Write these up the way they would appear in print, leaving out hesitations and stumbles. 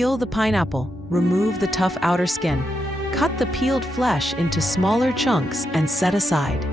Peel the pineapple, remove the tough outer skin. Cut the peeled flesh into smaller chunks and set aside.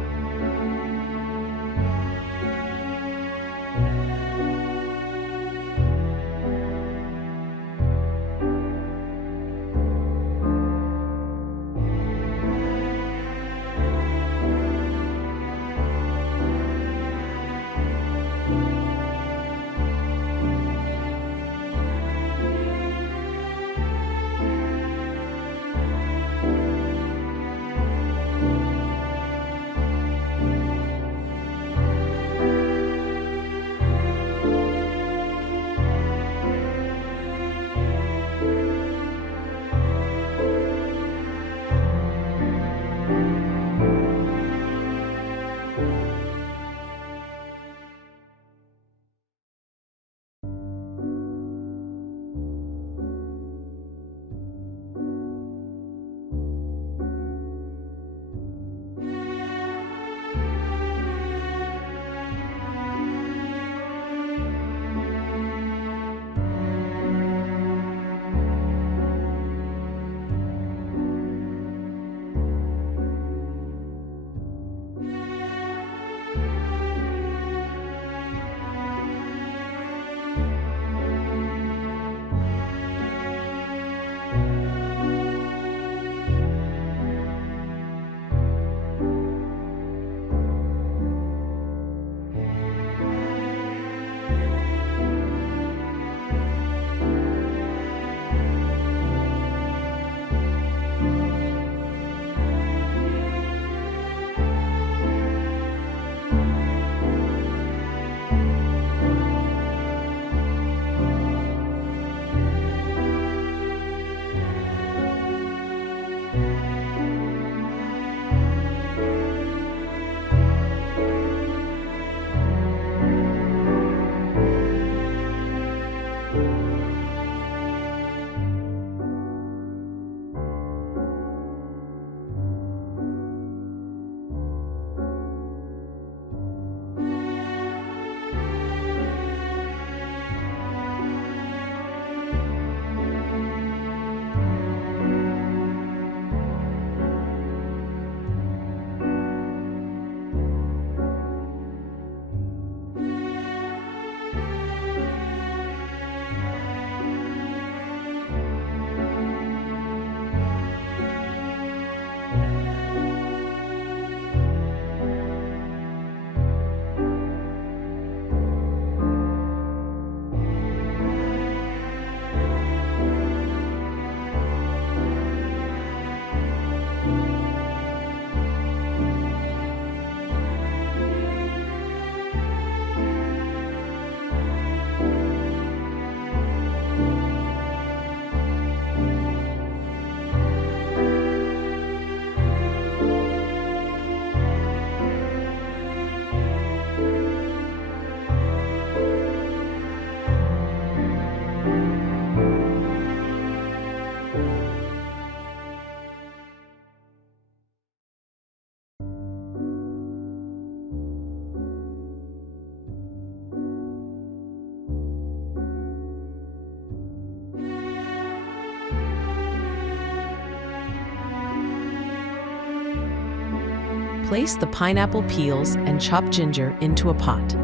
Place the pineapple peels and chopped ginger into a pot.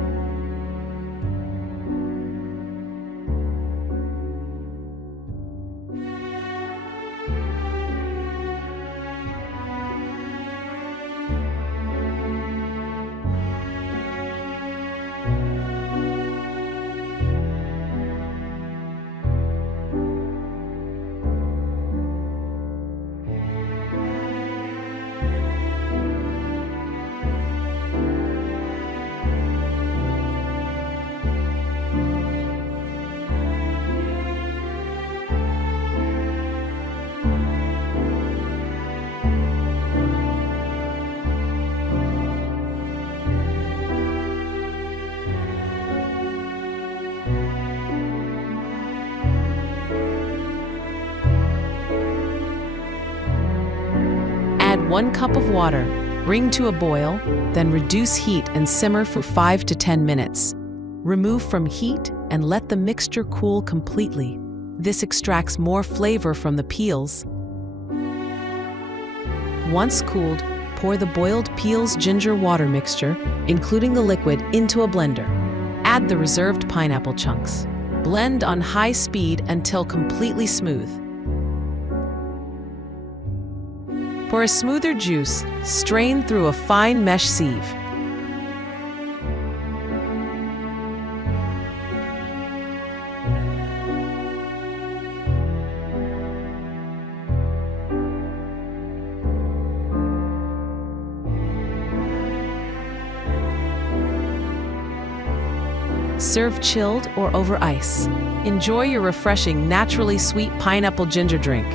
Add 1 cup of water, bring to a boil, then reduce heat and simmer for 5 to 10 minutes. Remove from heat and let the mixture cool completely. This extracts more flavor from the peels. Once cooled, pour the boiled peels ginger water mixture, including the liquid, into a blender. Add the reserved pineapple chunks. Blend on high speed until completely smooth. For a smoother juice, strain through a fine mesh sieve. Serve chilled or over ice. Enjoy your refreshing, naturally sweet pineapple ginger drink.